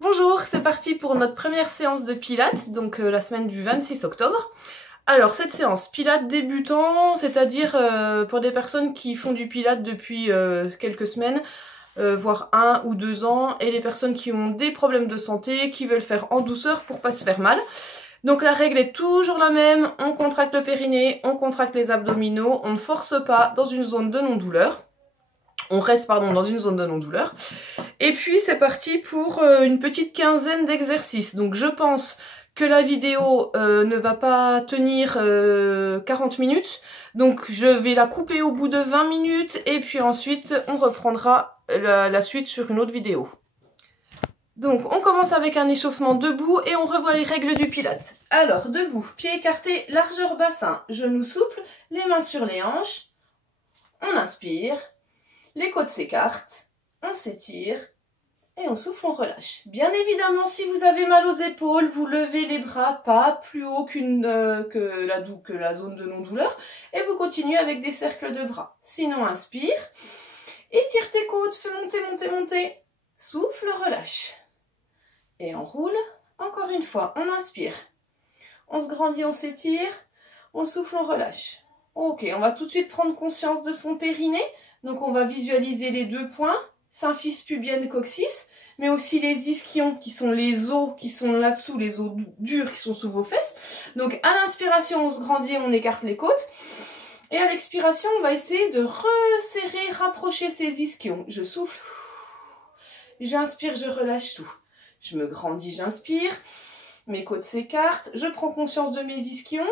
Bonjour, c'est parti pour notre première séance de pilates, donc la semaine du 26 octobre. Alors cette séance, pilates débutant, c'est-à-dire pour des personnes qui font du pilates depuis quelques semaines, voire 1 ou 2 ans, et les personnes qui ont des problèmes de santé, qui veulent faire en douceur pour pas se faire mal. Donc la règle est toujours la même, on contracte le périnée, on contracte les abdominaux, on ne force pas dans une zone de non-douleur. On reste dans une zone de non-douleur. Et puis c'est parti pour une petite quinzaine d'exercices. Donc je pense que la vidéo ne va pas tenir 40 minutes. Donc je vais la couper au bout de 20 minutes et puis ensuite on reprendra la suite sur une autre vidéo. Donc on commence avec un échauffement debout et on revoit les règles du pilates. Alors debout, pieds écartés, largeur bassin, genoux souples, les mains sur les hanches. On inspire, les côtes s'écartent, on s'étire. Et on souffle, on relâche. Bien évidemment, si vous avez mal aux épaules, vous levez les bras pas plus haut que la zone de non-douleur et vous continuez avec des cercles de bras. Sinon, inspire, étire tes côtes, fais monter, monter, monter. Souffle, relâche. Et on roule. Encore une fois, on inspire. On se grandit, on s'étire. On souffle, on relâche. Ok, on va tout de suite prendre conscience de son périnée. Donc, on va visualiser les deux points. Symphyse pubienne coccyx, mais aussi les ischions qui sont les os qui sont là-dessous, les os durs qui sont sous vos fesses. Donc à l'inspiration, on se grandit, on écarte les côtes. Et à l'expiration, on va essayer de resserrer, rapprocher ces ischions. Je souffle, j'inspire, je relâche tout. Je me grandis, j'inspire, mes côtes s'écartent, je prends conscience de mes ischions.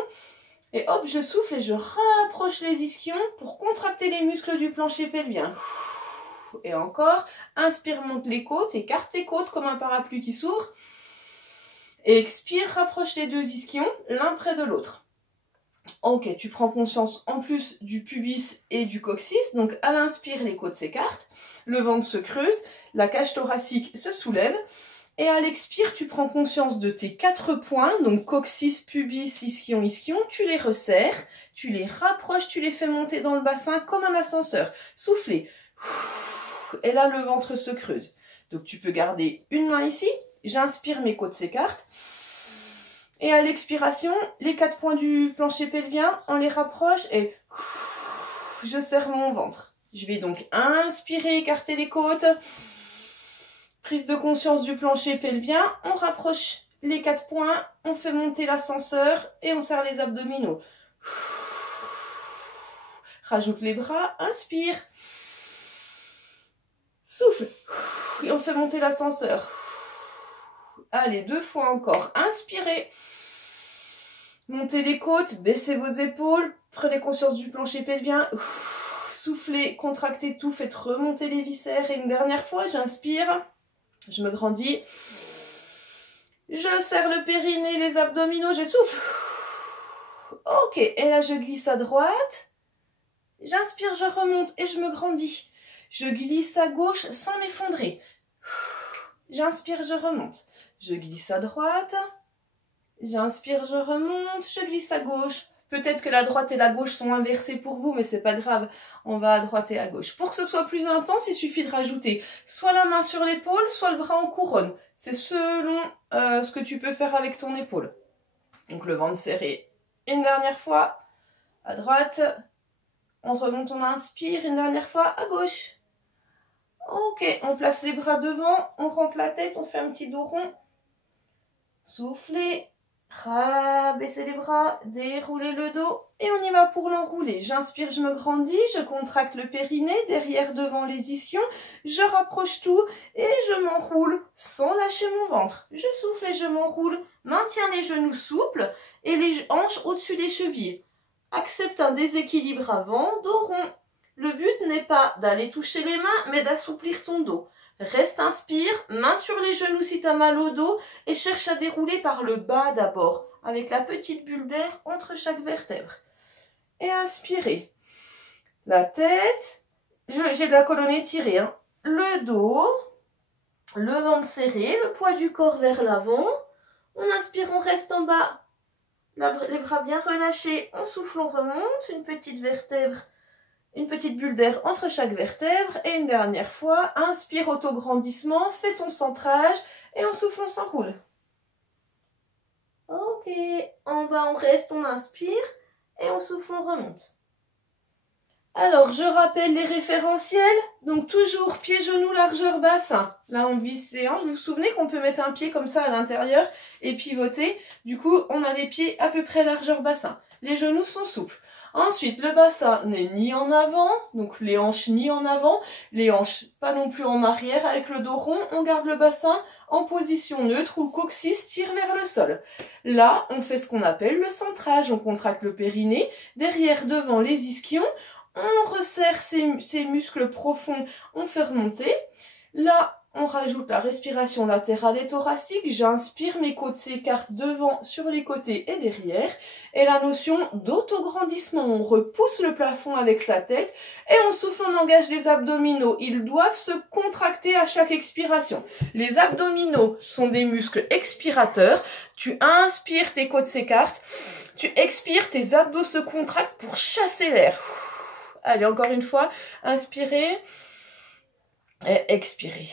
Et hop, je souffle et je rapproche les ischions pour contracter les muscles du plancher pelvien. Et encore, inspire, monte les côtes, écarte tes côtes comme un parapluie qui s'ouvre. Et expire, rapproche les deux ischions, l'un près de l'autre. Ok, tu prends conscience en plus du pubis et du coccyx. Donc à l'inspire, les côtes s'écartent, le ventre se creuse, la cage thoracique se soulève. Et à l'expire, tu prends conscience de tes 4 points, donc coccyx, pubis, ischion, ischion. Tu les resserres, tu les rapproches, tu les fais monter dans le bassin comme un ascenseur. Soufflez. Et là, le ventre se creuse. Donc, tu peux garder une main ici. J'inspire, mes côtes s'écartent. Et à l'expiration, les 4 points du plancher pelvien, on les rapproche et je serre mon ventre. Je vais donc inspirer, écarter les côtes. Prise de conscience du plancher pelvien. On rapproche les 4 points. On fait monter l'ascenseur et on serre les abdominaux. Rajoute les bras. Inspire. Souffle. Et on fait monter l'ascenseur. Allez, 2 fois encore. Inspirez. Montez les côtes, baissez vos épaules. Prenez conscience du plancher pelvien. Soufflez, contractez tout, faites remonter les viscères. Et une dernière fois, j'inspire. Je me grandis. Je serre le périnée, les abdominaux, je souffle. Ok, et là je glisse à droite. J'inspire, je remonte et je me grandis. Je glisse à gauche sans m'effondrer. J'inspire, je remonte. Je glisse à droite. J'inspire, je remonte. Je glisse à gauche. Peut-être que la droite et la gauche sont inversées pour vous, mais c'est pas grave. On va à droite et à gauche. Pour que ce soit plus intense, il suffit de rajouter soit la main sur l'épaule, soit le bras en couronne. C'est selon ce que tu peux faire avec ton épaule. Donc le ventre serré. Une dernière fois à droite. On remonte, on inspire. Une dernière fois à gauche. Ok, on place les bras devant, on rentre la tête, on fait un petit dos rond. Soufflez, rabaissez les bras, déroulez le dos et on y va pour l'enrouler. J'inspire, je me grandis, je contracte le périnée, derrière, devant les ischions. Je rapproche tout et je m'enroule sans lâcher mon ventre. Je souffle et je m'enroule, maintiens les genoux souples et les hanches au-dessus des chevilles. Accepte un déséquilibre avant, dos rond. Le but n'est pas d'aller toucher les mains, mais d'assouplir ton dos. Reste, inspire, main sur les genoux si tu as mal au dos et cherche à dérouler par le bas d'abord, avec la petite bulle d'air entre chaque vertèbre. Et inspirez. La tête, j'ai de la colonne étirée, hein. Le dos, le ventre serré, le poids du corps vers l'avant. On inspire, on reste en bas. Les bras bien relâchés, on souffle, on remonte, une petite vertèbre Une petite bulle d'air entre chaque vertèbre. Et une dernière fois, inspire, autograndissement, fais ton centrage et on souffle, on s'enroule. Ok, en bas on reste, on inspire et on souffle, on remonte. Alors, je rappelle les référentiels. Donc, toujours pied, genou, largeur, bassin. Là, on vise ses hanches. Vous vous souvenez qu'on peut mettre un pied comme ça à l'intérieur et pivoter. Du coup, on a les pieds à peu près largeur bassin. Les genoux sont souples. Ensuite, le bassin n'est ni en avant, donc les hanches ni en avant. Les hanches pas non plus en arrière avec le dos rond. On garde le bassin en position neutre où le coccyx tire vers le sol. Là, on fait ce qu'on appelle le centrage. On contracte le périnée, derrière, devant les ischions. On resserre ces muscles profonds, on fait remonter. Là, on rajoute la respiration latérale et thoracique. J'inspire, mes côtes s'écartent devant, sur les côtés et derrière. Et la notion d'autograndissement, on repousse le plafond avec sa tête et on souffle, on engage les abdominaux. Ils doivent se contracter à chaque expiration. Les abdominaux sont des muscles expirateurs. Tu inspires, tes côtes s'écartent. Tu expires, tes abdos se contractent pour chasser l'air. Allez, encore une fois, inspirez et expirez.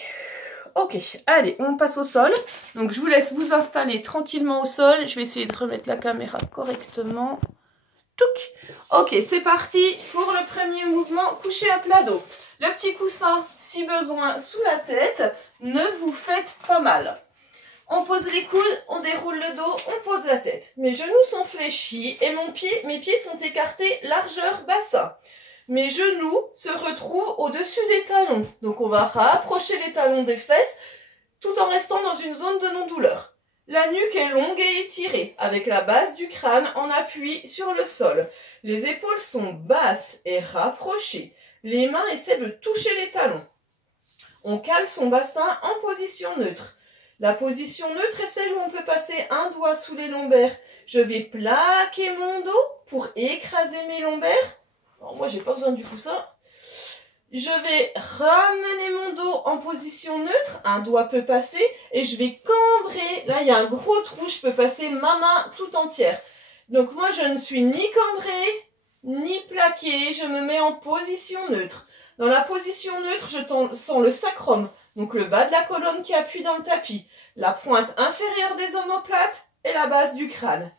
Ok, allez, on passe au sol. Donc, je vous laisse vous installer tranquillement au sol. Je vais essayer de remettre la caméra correctement. Touc. Ok, c'est parti pour le premier mouvement, coucher à plat dos. Le petit coussin, si besoin, sous la tête. Ne vous faites pas mal. On pose les coudes, on déroule le dos, on pose la tête. Mes genoux sont fléchis et mes pieds sont écartés largeur bassin. Mes genoux se retrouvent au-dessus des talons. Donc, on va rapprocher les talons des fesses tout en restant dans une zone de non-douleur. La nuque est longue et étirée, avec la base du crâne en appui sur le sol. Les épaules sont basses et rapprochées. Les mains essaient de toucher les talons. On cale son bassin en position neutre. La position neutre est celle où on peut passer un doigt sous les lombaires. Je vais plaquer mon dos pour écraser mes lombaires. Alors moi, j'ai pas besoin du coussin. Je vais ramener mon dos en position neutre. Un doigt peut passer et je vais cambrer. Là, il y a un gros trou. Je peux passer ma main tout entière. Donc moi, je ne suis ni cambrée, ni plaquée. Je me mets en position neutre. Dans la position neutre, je sens le sacrum. Donc le bas de la colonne qui appuie dans le tapis. La pointe inférieure des omoplates et la base du crâne.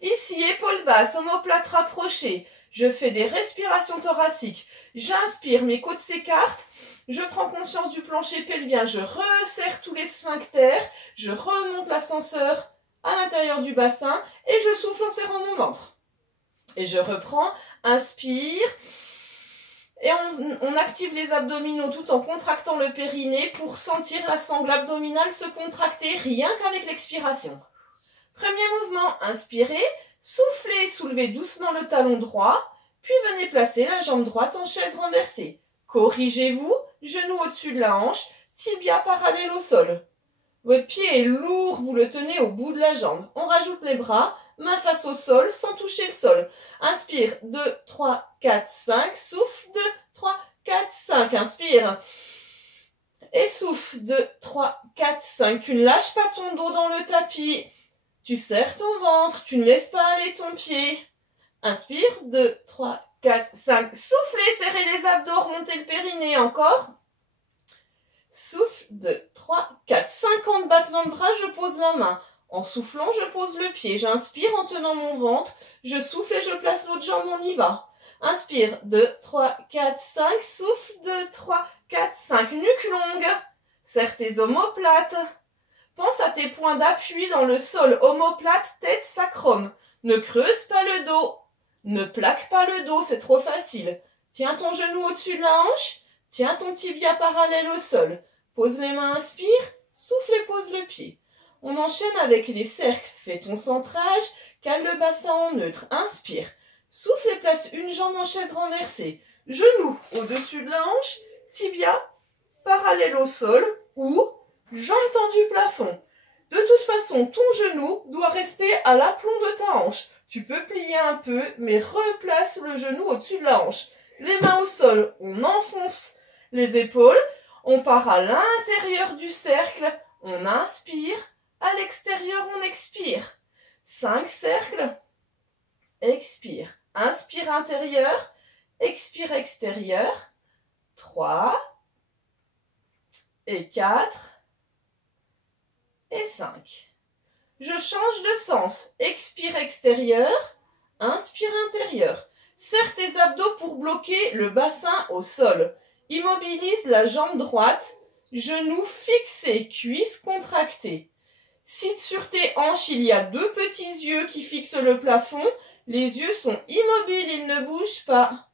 Ici, épaules basses, omoplates rapprochées. Je fais des respirations thoraciques. J'inspire, mes côtes s'écartent. Je prends conscience du plancher pelvien. Je resserre tous les sphincters. Je remonte l'ascenseur à l'intérieur du bassin. Et je souffle en serrant mon ventre. Et je reprends. Inspire. Et on active les abdominaux tout en contractant le périnée pour sentir la sangle abdominale se contracter rien qu'avec l'expiration. Premier mouvement, inspirez. Soufflez, soulevez doucement le talon droit, puis venez placer la jambe droite en chaise renversée. Corrigez-vous, genou au-dessus de la hanche, tibia parallèle au sol. Votre pied est lourd, vous le tenez au bout de la jambe. On rajoute les bras, main face au sol, sans toucher le sol. Inspire, 2, 3, 4, 5, souffle, 2, 3, 4, 5, inspire. Et souffle, 2, 3, 4, 5. Tu ne lâches pas ton dos dans le tapis. Tu serres ton ventre, tu ne laisses pas aller ton pied. Inspire, 2, 3, 4, 5. Soufflez, serrez les abdos, remontez le périnée. Encore. Souffle, 2, 3, 4. 50 battements de bras, je pose la main. En soufflant, je pose le pied. J'inspire en tenant mon ventre. Je souffle et je place l'autre jambe, on y va. Inspire, 2, 3, 4, 5. Souffle, 2, 3, 4, 5. Nuque longue. Serre tes omoplates. Pense à tes points d'appui dans le sol, omoplate, tête, sacrum. Ne creuse pas le dos. Ne plaque pas le dos, c'est trop facile. Tiens ton genou au-dessus de la hanche. Tiens ton tibia parallèle au sol. Pose les mains, inspire. Souffle et pose le pied. On enchaîne avec les cercles. Fais ton centrage. Cale le bassin en neutre. Inspire. Souffle et place une jambe en chaise renversée. Genou au-dessus de la hanche. Tibia parallèle au sol ou jambe tendue plafond. De toute façon, ton genou doit rester à l'aplomb de ta hanche. Tu peux plier un peu, mais replace le genou au-dessus de la hanche. Les mains au sol, on enfonce les épaules. On part à l'intérieur du cercle. On inspire. À l'extérieur, on expire. 5 cercles. Expire. Inspire intérieur. expire extérieur, 3, et 4, et 5. Je change de sens, expire extérieur, inspire intérieur. Serre tes abdos pour bloquer le bassin au sol. Immobilise la jambe droite, genoux fixés, cuisses contractées. Si sur tes hanches il y a deux petits yeux qui fixent le plafond, les yeux sont immobiles, ils ne bougent pas.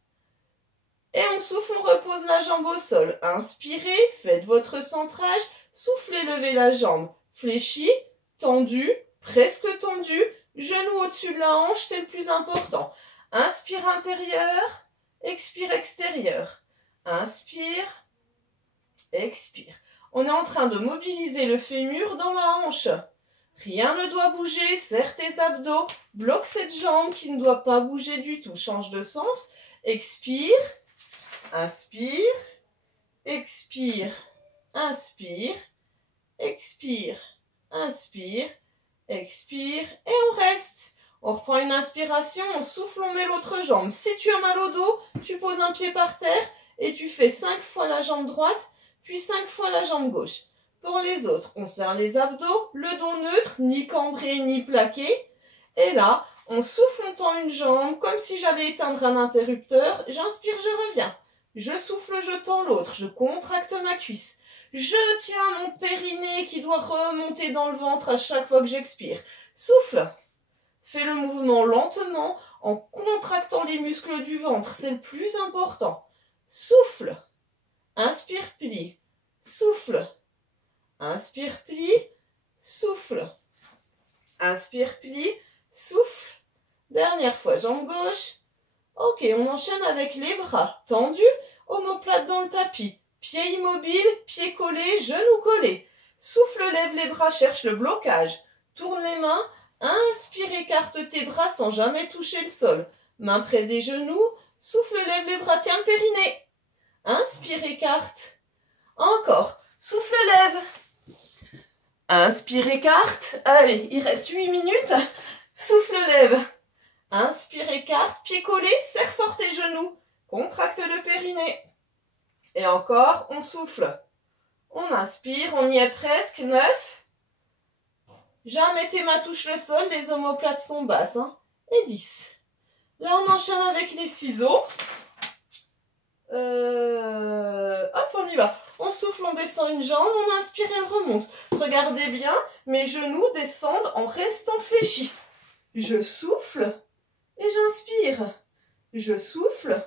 Et on souffle, on repose la jambe au sol. Inspirez, faites votre centrage, soufflez, levez la jambe. Fléchis, tendu, presque tendu, genou au-dessus de la hanche, c'est le plus important. Inspire intérieur, expire extérieur. Inspire, expire. On est en train de mobiliser le fémur dans la hanche. Rien ne doit bouger, serre tes abdos, bloque cette jambe qui ne doit pas bouger du tout. Change de sens, expire, inspire, expire, inspire, expire, inspire, expire et on reste. On reprend une inspiration, on souffle, on met l'autre jambe. Si tu as mal au dos, tu poses un pied par terre et tu fais 5 fois la jambe droite, puis 5 fois la jambe gauche. Pour les autres, on serre les abdos, le dos neutre, ni cambré ni plaqué. Et là, on souffle, on tend une jambe, comme si j'allais éteindre un interrupteur. J'inspire, je reviens. Je souffle, je tends l'autre, je contracte ma cuisse. Je tiens mon périnée qui doit remonter dans le ventre à chaque fois que j'expire. Souffle. Fais le mouvement lentement en contractant les muscles du ventre, c'est le plus important. Souffle. Inspire, plie. Souffle. Inspire, plie. Souffle. Inspire, plie. Souffle. Dernière fois, jambe gauche. Ok, on enchaîne avec les bras tendus, omoplate dans le tapis. Pieds immobiles, pieds collés, genoux collés. Souffle, lève les bras, cherche le blocage. Tourne les mains. Inspire, écarte tes bras sans jamais toucher le sol. Main près des genoux. Souffle, lève les bras, tiens le périnée. Inspire, écarte. Encore. Souffle, lève. Inspire, écarte. Allez, il reste 8 minutes. Souffle, lève. Inspire, écarte. Pieds collés, serre fort tes genoux. Contracte le périnée. Et encore, on souffle. On inspire, on y est presque. 9. Jamais tes mains touchent le sol, les omoplates sont basses. Et 10. Là, on enchaîne avec les ciseaux. Hop, on y va. On souffle, on descend une jambe, on inspire, elle remonte. Regardez bien, mes genoux descendent en restant fléchis. Je souffle et j'inspire. Je souffle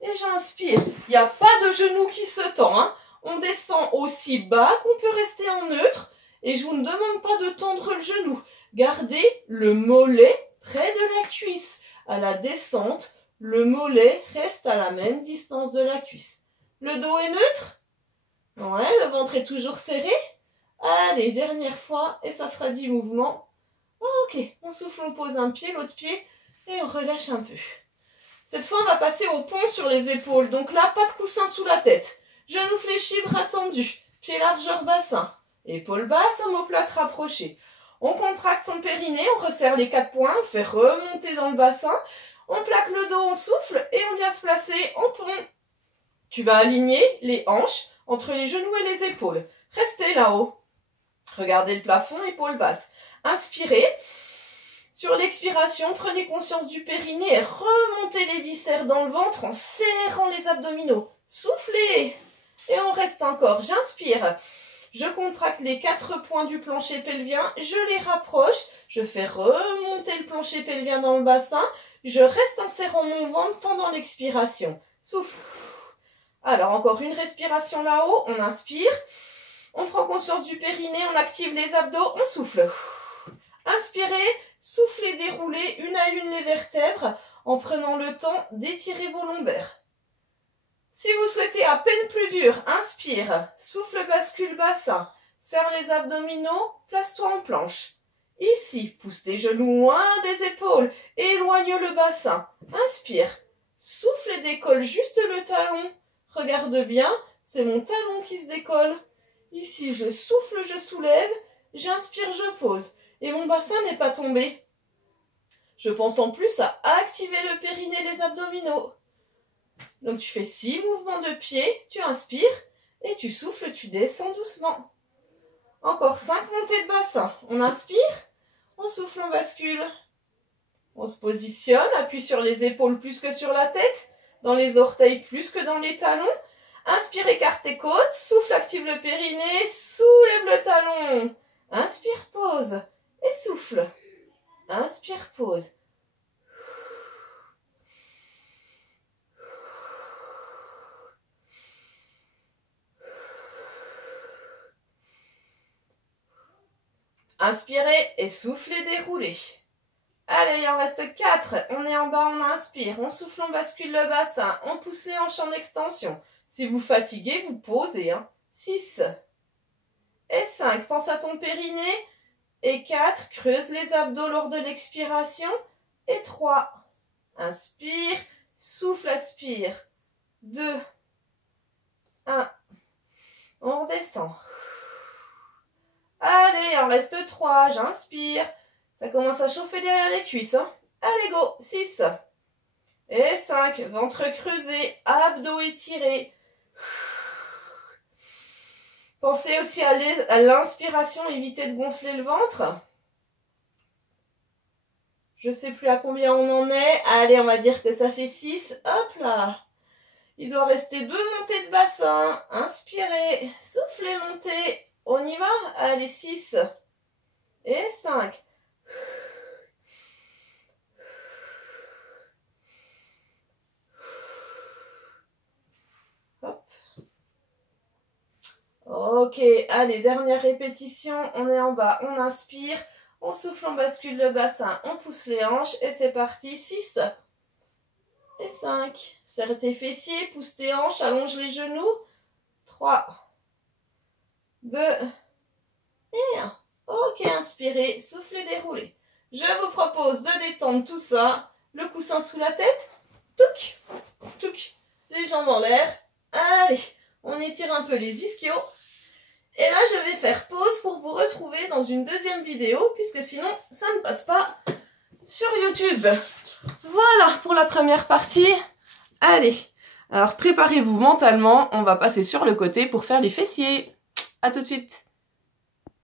et j'inspire. Il n'y a pas de genou qui se tend. On descend aussi bas qu'on peut rester en neutre. Et je vous ne demande pas de tendre le genou. Gardez le mollet près de la cuisse. À la descente, le mollet reste à la même distance de la cuisse. Le dos est neutre. Ouais, le ventre est toujours serré. Allez, dernière fois, et ça fera 10 mouvements. Ok, on souffle, on pose un pied, l'autre pied, et on relâche un peu. Cette fois, on va passer au pont sur les épaules. Donc là, pas de coussin sous la tête. Genoux fléchis, bras tendus. Pied largeur bassin. Épaules basses, omoplate rapprochée. On contracte son périnée, on resserre les 4 points, on fait remonter dans le bassin. On plaque le dos, on souffle et on vient se placer en pont. Tu vas aligner les hanches entre les genoux et les épaules. Restez là-haut. Regardez le plafond, épaules basses. Inspirez. Sur l'expiration, prenez conscience du périnée et remontez les viscères dans le ventre en serrant les abdominaux. Soufflez. Et on reste encore. J'inspire. Je contracte les 4 points du plancher pelvien, je les rapproche, je fais remonter le plancher pelvien dans le bassin, je reste en serrant mon ventre pendant l'expiration. Souffle. Alors, encore une respiration là-haut, on inspire, on prend conscience du périnée, on active les abdos, on souffle. Inspirez, soufflez, déroulez une à une les vertèbres en prenant le temps d'étirer vos lombaires. Si vous souhaitez à peine plus dur, inspire, souffle, bascule bassin, serre les abdominaux, place-toi en planche. Ici, pousse tes genoux loin des épaules, éloigne le bassin. Inspire, souffle et décolle juste le talon. Regarde bien, c'est mon talon qui se décolle. Ici, je souffle, je soulève, j'inspire, je pose. Et mon bassin n'est pas tombé. Je pense en plus à activer le périnée, les abdominaux. Donc tu fais 6 mouvements de pied, tu inspires et tu souffles, tu descends doucement. Encore 5 montées de bassin. On inspire, on souffle, on bascule. On se positionne, appuie sur les épaules plus que sur la tête, dans les orteils plus que dans les talons. Inspire, écarte tes côtes, souffle, active le périnée, soulève le talon. Inspire, pause et souffle. Inspire, pause. Inspirez et soufflez, déroulez. Allez, il en reste 4. On est en bas, on inspire. On souffle, on bascule le bassin. On pousse les hanches en extension. Si vous fatiguez, vous posez. 6. Et 5. Pense à ton périnée. Et 4. Creuse les abdos lors de l'expiration. Et 3. Inspire. Souffle, aspire. 2. 1. On redescend. Allez, il en reste 3. J'inspire. Ça commence à chauffer derrière les cuisses. Allez, go. 6. Et 5. Ventre creusé. Abdos étirés. Pensez aussi à l'inspiration. Évitez de gonfler le ventre. Je ne sais plus à combien on en est. Allez, on va dire que ça fait 6. Hop là. Il doit rester 2 montées de bassin. Inspirez. Soufflez, montez. On y va? Allez, 6. Et 5. Hop. Ok, allez, dernière répétition. On est en bas, on inspire. On souffle, on bascule le bassin. On pousse les hanches et c'est parti. 6. Et 5. Serre tes fessiers, pousse tes hanches, allonge les genoux. 3. 2. Et 1. Ok, inspirez, soufflez, déroulez. Je vous propose de détendre tout ça. Le coussin sous la tête. Touc, touc. Les jambes en l'air. Allez, on étire un peu les ischios. Et là, je vais faire pause pour vous retrouver dans une deuxième vidéo, puisque sinon, ça ne passe pas sur YouTube. Voilà pour la première partie. Allez, alors préparez-vous mentalement. On va passer sur le côté pour faire les fessiers. À tout de suite.